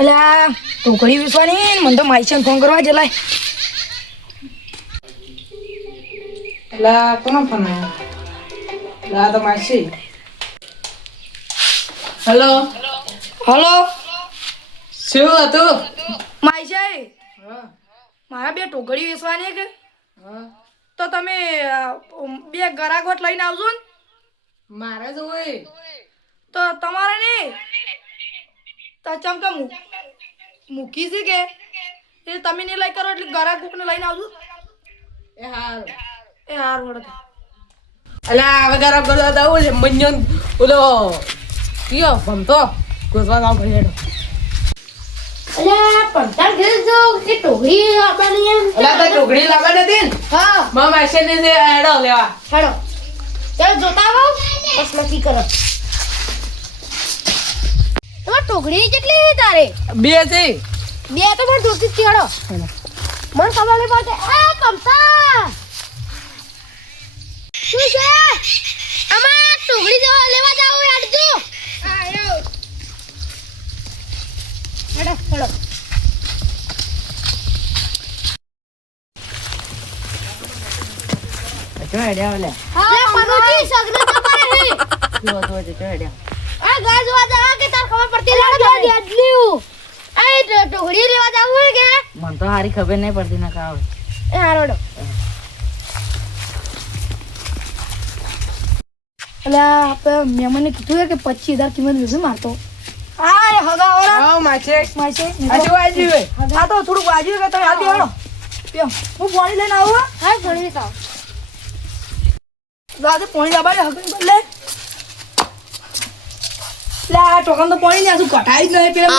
અલ્યા ઢોકળી વેચવાની મને તો માઈશન ફોન કરવા જ લાય. એલા કોનો ફોન આવ્યો? લા તો માસી. હેલો હલો શું હતું? માઈશાઈ હા મારા બે ઢોકળી વેચવાની કે હા તો તમે બે ગરાગોટ લઈને આવજો ને. મારે જ હોય. તો તમારે નહીં તો ચમકા મૂકી છે કે એ તમે નહીં લઈ કરો એટલે ગરાગોકને લઈને આવજો. એ હારું. એ હાર વડો અલા હવે ગરમ કરવા દઉં છે મંજન ઓલો કયો ભમતો ગોતવા ગામ કરી હેડો. અલ્યા પડતા ઘેર જો કે ટોકરી આપવાની એમ. અલા તો ઢોકળી લાવવા નથી ને? હા મારા માસી ને હેડો લેવા. હેડો ચાલો જોતા આવો બસ નક્કી કરો. તમાર ટોકરી કેટલી છે તારે? બે છે. બે તો મને જોતી જ હેડો. મને ખબર નહીં પડતી. આ કમતા શું છે? આમાં ટોકરી લેવા જાવ યાર જો. હા હેડો હેડો હેડો. ચો હેડ્યા ઓલે. હા પનોજી સગને તો કરે હે. જો તો ચો હેડ્યા. આ ગાજ વાજા કે તાર ખબર પડતી લાગે આટલીયું. આ ટોકરી લેવા જાવ હે કે? મને તો હારી ખબર નહીં પડતી ના કાવ. એ હારોડો. અલ્યા આપણે મહેમાનને કીધું કે 25,000 કિંમત લીધું મારતો. હા એ હગાવાળા આવ માસે માઈશાઈ આજુ આજુ આ તો થોડુંક વાજ્યું કે તમે હાલ દેવાડો. પ્યો હું પાણી લઈને આવું હો. હા ઘણી કાવ. દાદા પાણી લાવવા હગન બદલે લે આ ટોકન તો પાણી ને આજુ કટાઈ જ નહીં પેલા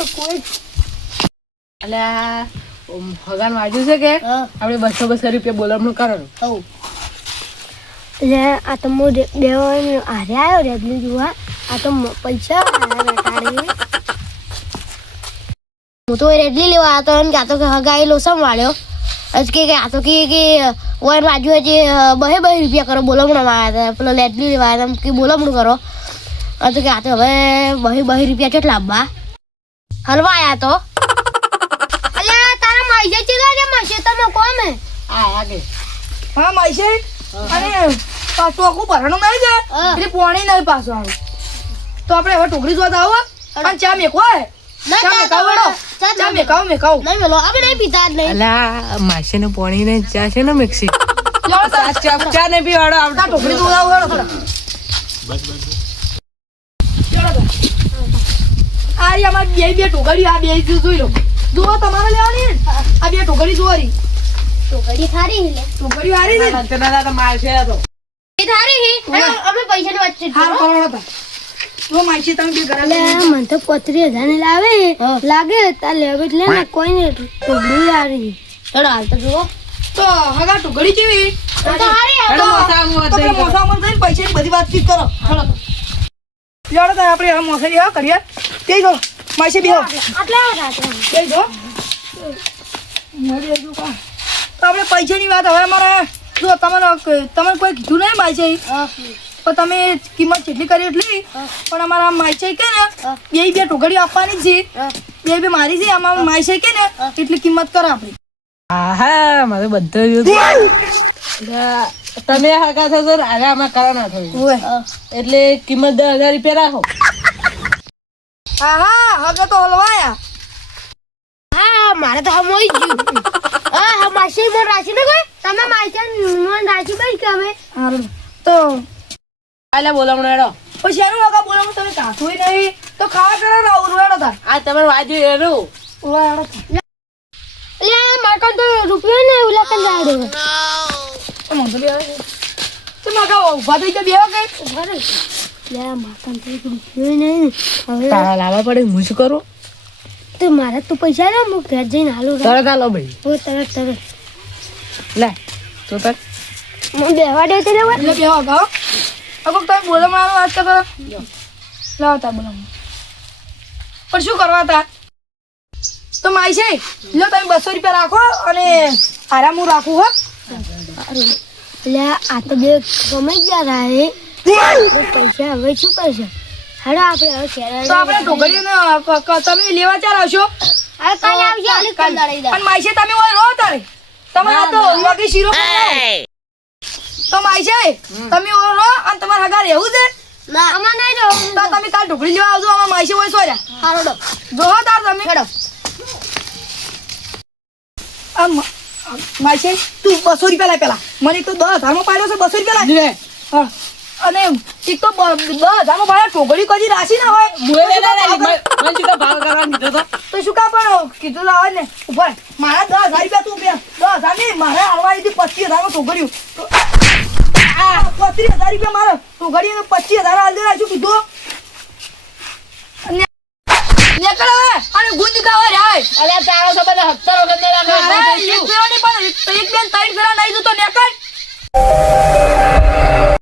તો કોઈ અલ્યા હગાન વાજુ છે કે આપણે 200 રૂપિયા બોલવાનું કરો. હઉ લે આ તો મો દેવાનો આરે આયો રેબલી જોવા. આ તો પૈસા રટાડી. હું તો રેડલી લેવા આતો ને કે આ તો હગાઈ લો સંભાળ્યો આજ કે આ તો કે ઓય બાજુ જે 2 રૂપિયા કરો બોલમણો માં પેલો રેડલી લેવા એમ કે બોલમણું કરો. આ તો કે આ તો હવે 2 રૂપિયા કેટલા લાવવા હલવા આયા તો. અલ્યા તારા માઈજે ચીલા કે માસે તમે કોમે આ આગે હા માઈશાઈ અને પાછું આખું ભરણું નહીં છે એટલે પાણી નહીં પાછું આવે તો આપણે હવે ટોકરી જોતા આવો અને ચા મેકો હે ચા મેકાવડો ચા મેકાવ નહીં મેલો આપણે નહીં પીતા જ નહીં. અલા માસે ને પાણી ને ચા છે ને મિક્સી લેવડો ચા ને બી વાળો આ ટોકરી જોતા આવો હેડો થોડા આ રી અમાર બે ટોકરી આ બે જોઈ લો જુઓ તમારે લેવાની આ બે ટોકરી જોરી તો ઘડી થારી લે ટોકરી હારી છે અંતના તો માસે હતો. એ થારી હી અમે પૈસાની વચ્ચે હાર કોણ હતા તો માઈશી તમે બે ઘરે લે મન તો 35,000 ની લાવે લાગે તા લેવે એટલે ને કોઈ ને ટોકરી આરી ચલો હાલ તો જુઓ તો હગા ટોકરી જેવી તો હારી હેડો મોસામાં તો પેલા મોસામાં થઈને પૈસાની બધી વાતચીત કરો ચલો યાર તો આપણે આ મોસાઈ આ કરીએ તે જો માઈશી બેહો આટલા તે જો મળી જો કા તો આપણે પૈસાની વાત હવે અમારે જો તમને કોઈ કીધું નહીં માઈશી તો તમે કિંમત કેટલી કરી એટલી પણ અમારા માઈશી કે ને બે ટોકરીઓ આપવાની છે બે મારી છે આમાં માઈશી કે ને એટલી કિંમત કરો આપણી હા મારે બધું તમે હકા થશો હવે આમાં કરો ના થયું ઓય એટલે કિંમત 10,000 રૂપિયા રાખો. હા હવે તો હલવાયા હા મારે તો હમોઈ ગયું હા માસી મોન રાશી ને કોઈ તમે માસી મોન રાશી બઈ કે હવે હારું તો આલે બોલાવણો હેડો. પછી એનું આગા બોલાવું તમે કાઠું નહીં તો ખાવા કરે ને આવું રૂવાડો થાય આ તમારે વાજુ એનું રૂવાડો થાય લે માકન તો રૂપિયો ને ઉલા કન જાડો મંગલી આવે તો માગા ઉભા થઈ ગયા બેહો કે ઘરે લે માકન તો રૂપિયો નહીં હવે તારા લાવવા પડે હું શું કરું? તો મારે તો પૈસા ને હું ઘર જઈને હાલું તરત આલો ભાઈ ઓ તરત લે તો તર હું બેવા દે તે લેવા એટલે બેહો ગાઓ અગો તમે બોલાવવાનો વાત કરો લાવતા બોલાવો પણ શું કરવા હતા તો માઈ છે લો તમે 200 રૂપિયા રાખો અને આરામ હું રાખું હો લે આ તો બે સમજ ગયા હે પૈસા હવે શું કરશે હેડો આપણે હવે ઘેર તો આપણે ઢોકળીઓને તમે લેવા ચાર આવશો હવે કાલે આવજો કાલે અને માઈશે તમે ઓય રહો તારે તમારે આ તો મગી શીરો બનાવો. તો માઈશે તમે ઓય રહો અને તમારે હગા રહેવું છે ના અમાર નહીં જો તો તમે કાલ ઢોકળી લેવા આવજો અમાર માઈશે ઓય સોર્યા હારો ડો જોહો તાર તમે હેડો આમ માઈશે તું 200 રૂપિયા લાય પેલા મને તો 10,000 માં પાડ્યો છે 200 રૂપિયા લાય લે હા અને એક તો 10,000 માં પાડ્યો ઢોકળી કદી રાશી ના હોય મુએ લે મને સીધો ભાવ કરવા દીધો તો તો શું કા પણ કીધું લાવે ને ઉપર મારા 10,000 રૂપિયા તું બે 10,000 નહીં મારે હાલવાની હતી 25,000 માં ઢોકળ્યું આ 35,000 રૂપિયા મારે ઢોકળીને 25,000 હાલ દે શું કીધું નીકળ હવે અને ગુંજ ખાવા જાય અલ્યા તારો તો બધા 70 વગર ને એક ફેરો નહીં પણ એક બેન 3 ફેરા નહીં તો નીકળ